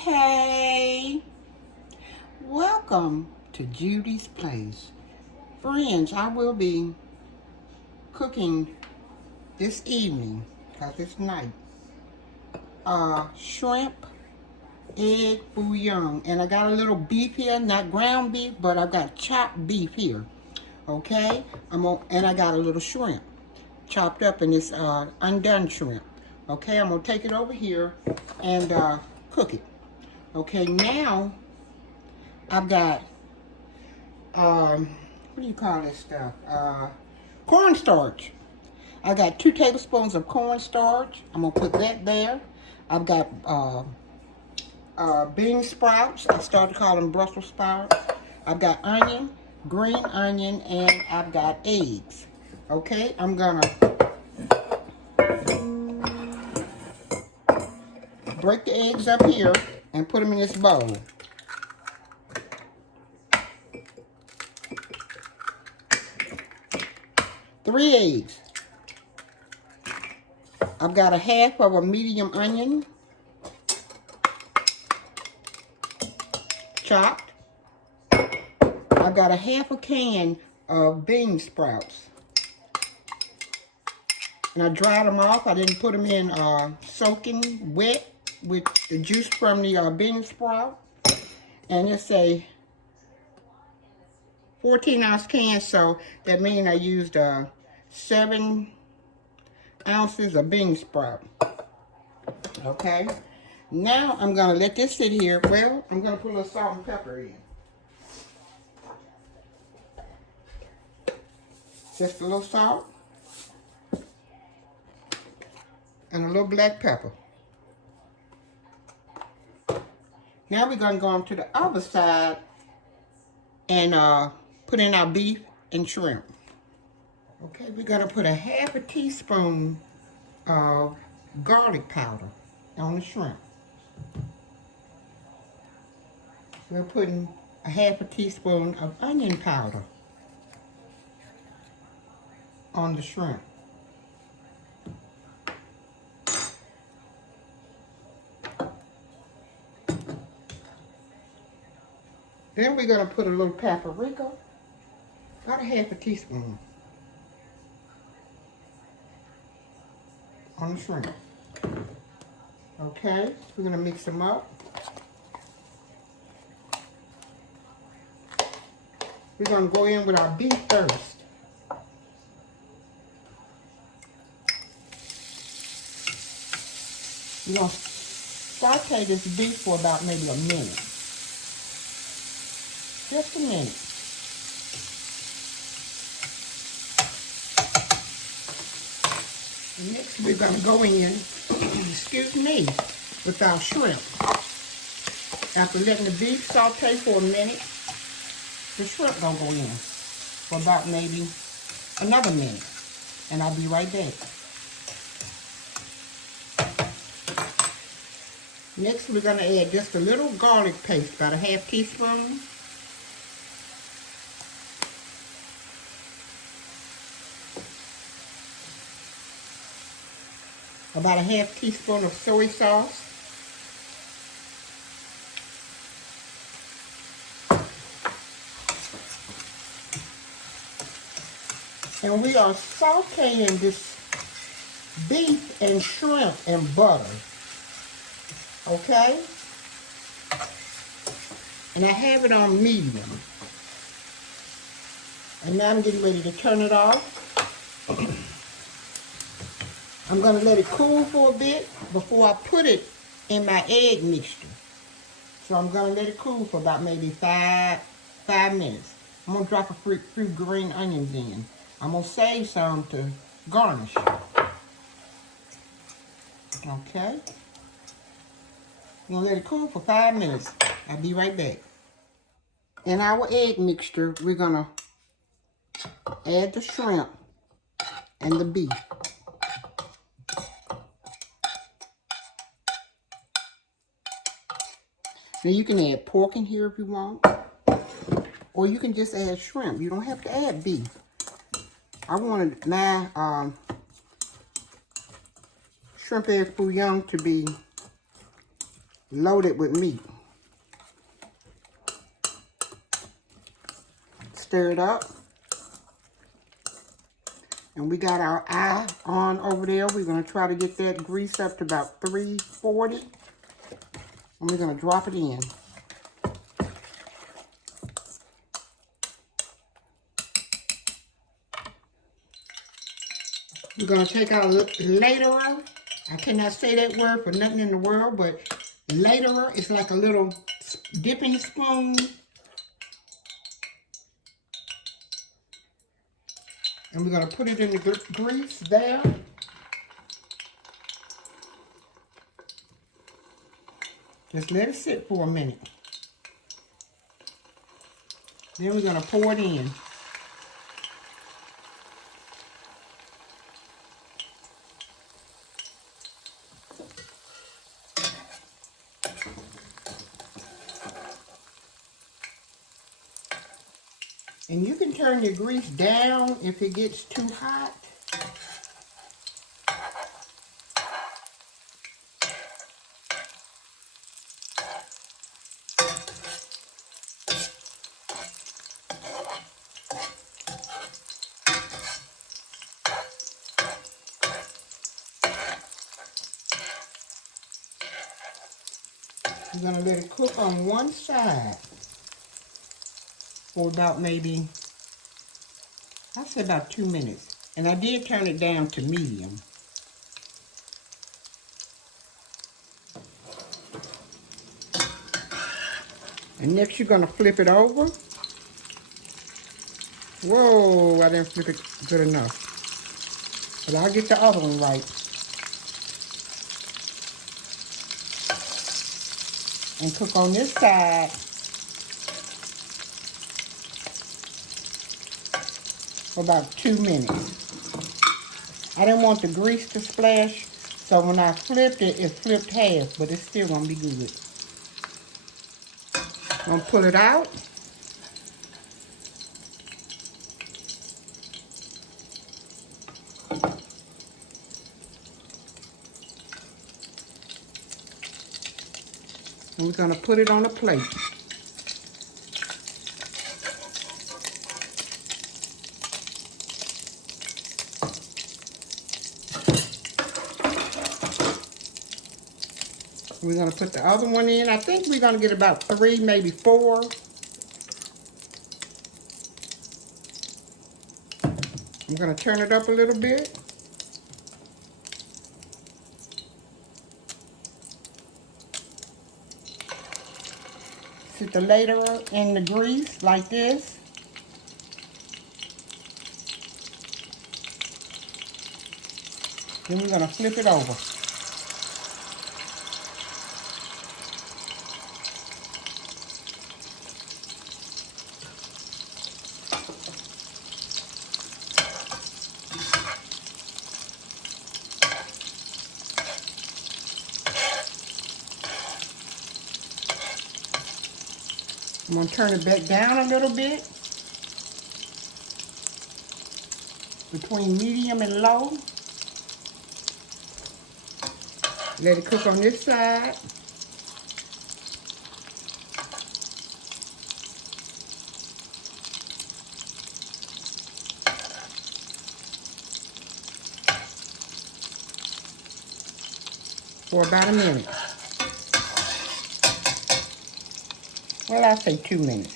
Hey, welcome to Judy's Place. Friends, I will be cooking this evening, because it's night, shrimp, egg bouillon. And I got a little beef here, not ground beef, but I got chopped beef here, okay? And I got a little shrimp, chopped up in this undone shrimp. Okay, I'm gonna take it over here and cook it. Okay, now I've got, what do you call this stuff? Cornstarch. I got 2 tablespoons of cornstarch. I'm gonna put that there. I've got bean sprouts. I started to call them Brussels sprouts. I've got onion, green onion, and I've got eggs. Okay, I'm gonna break the eggs up here and put them in this bowl. Three eggs. I've got a half of a medium onion, chopped. I've got a half a can of bean sprouts. And I dried them off. I didn't put them in soaking wet with the juice from the bean sprout. And it's a 14-ounce can, so that means I used 7 ounces of bean sprout. Okay. Now I'm going to let this sit here. Well, I'm going to put a little salt and pepper in. Just a little salt. And a little black pepper. Now we're going to go on to the other side and put in our beef and shrimp. Okay, we're going to put a half a teaspoon of garlic powder on the shrimp. We're putting a half a teaspoon of onion powder on the shrimp. Then we're going to put a little paprika, about a half a teaspoon, on the shrimp. Okay, we're going to mix them up. We're going to go in with our beef first. We're going to saute this beef for about maybe a minute. Just a minute. Next, we're going to go in, excuse me, with our shrimp. After letting the beef saute for a minute, the shrimp going to go in for about maybe another minute. And I'll be right back. Next, we're going to add just a little garlic paste, about a half teaspoon. about a half teaspoon of soy sauce. And we are sauteing this beef and shrimp and butter. Okay? And I have it on medium. And now I'm getting ready to turn it off. I'm going to let it cool for a bit before I put it in my egg mixture. So I'm going to let it cool for about maybe five minutes. I'm going to drop a few green onions in. I'm going to save some to garnish. Okay. I'm going to let it cool for 5 minutes. I'll be right back. In our egg mixture, we're going to add the shrimp and the beef. Now you can add pork in here if you want, or you can just add shrimp. You don't have to add beef. I wanted my shrimp egg bouillon to be loaded with meat. Stir it up. And we got our eye on over there. We're going to try to get that grease up to about 340. And we're going to drop it in. We're going to take our laterer. I cannot say that word for nothing in the world, but laterer is like a little dipping spoon. And we're going to put it in the grease there. Just let it sit for a minute. Then we're going to pour it in. And you can turn your grease down if it gets too hot. We're going to let it cook on one side for about maybe, I'd say about 2 minutes. And I did turn it down to medium. And next you're going to flip it over. Whoa, I didn't flip it good enough. But I'll get the other one right. And cook on this side for about 2 minutes. I didn't want the grease to splash, so when I flipped it, it flipped half, but it's still gonna be good. I'm gonna pull it out. And we're gonna put it on a plate. We're gonna put the other one in. I think we're gonna get about 3, maybe 4. I'm gonna turn it up a little bit. Sit the laterer in the grease like this. Then we're gonna flip it over. I'm going to turn it back down a little bit, between medium and low. Let it cook on this side. For about a minute. Well, I'll say 2 minutes.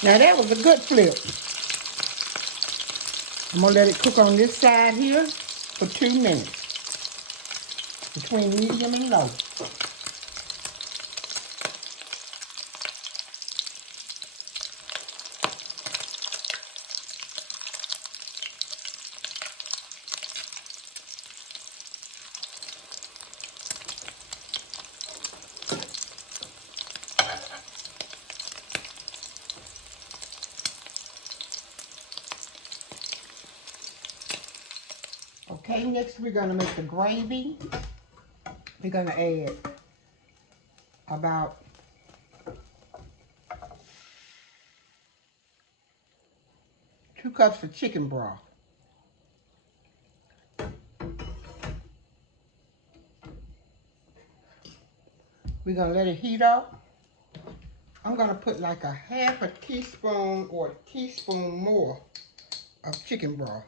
Now that was a good flip. I'm gonna let it cook on this side here for 2 minutes. Between medium and low. Okay, next we're gonna make the gravy. We're gonna add about 2 cups of chicken broth. We're gonna let it heat up. I'm gonna put like a half a teaspoon or a teaspoon more of chicken broth.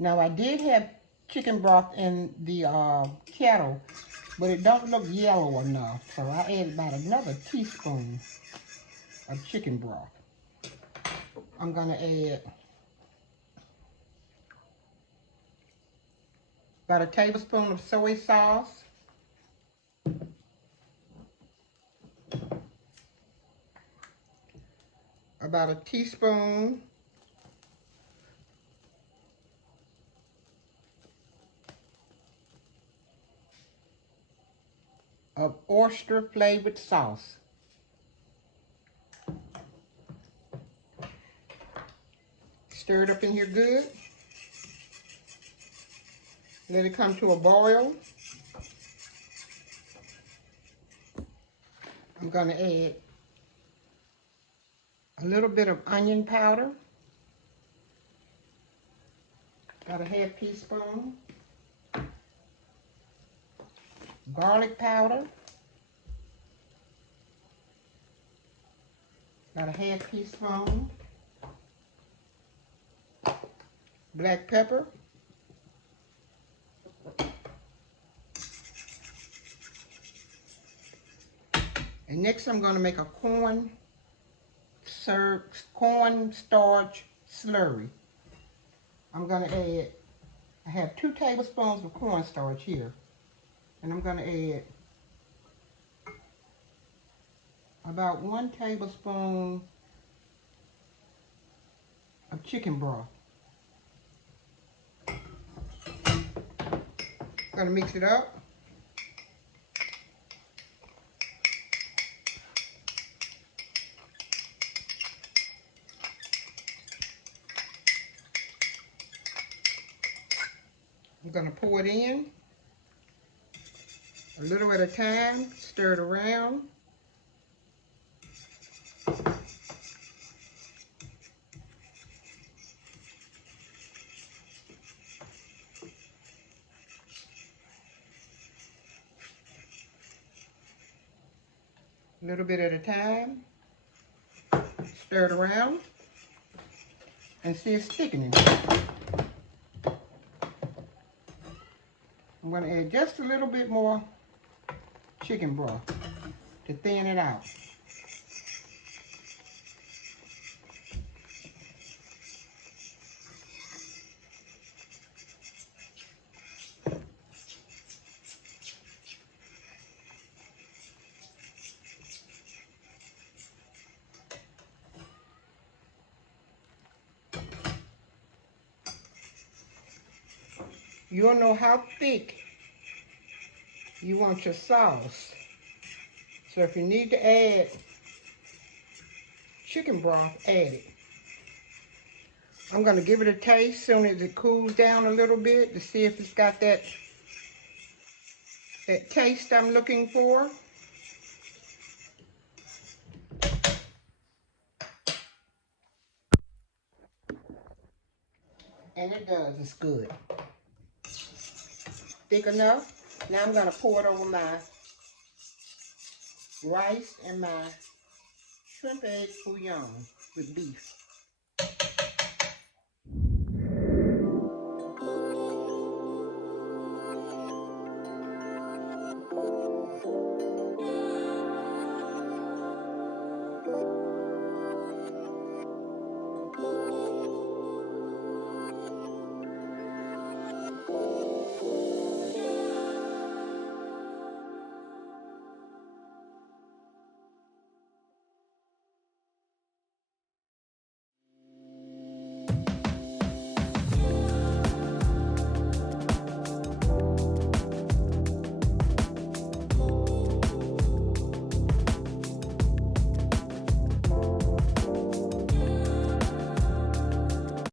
Now I did have chicken broth in the kettle, but it don't look yellow enough, so I added about another teaspoon of chicken broth. I'm gonna add about a tablespoon of soy sauce, about a teaspoon of oyster flavored sauce. Stir it up in here good. Let it come to a boil. I'm going to add a little bit of onion powder, about a half teaspoon, garlic powder, about a half teaspoon, black pepper, and next I'm going to make a cornstarch slurry. I'm going to add, I have 2 tablespoons of cornstarch here, and I'm going to add about 1 tablespoon of chicken broth. Going to mix it up. I'm going to pour it in a little at a time, stir it around. A little bit at a time, stir it around, and see it's thickening. I'm going to add just a little bit more chicken broth to thin it out. You'll know how thick you want your sauce. So if you need to add chicken broth, add it. I'm going to give it a taste as soon as it cools down a little bit to see if it's got that taste I'm looking for. And it does, it's good. Thick enough. Now I'm gonna pour it over my rice and my shrimp egg bouillon with beef.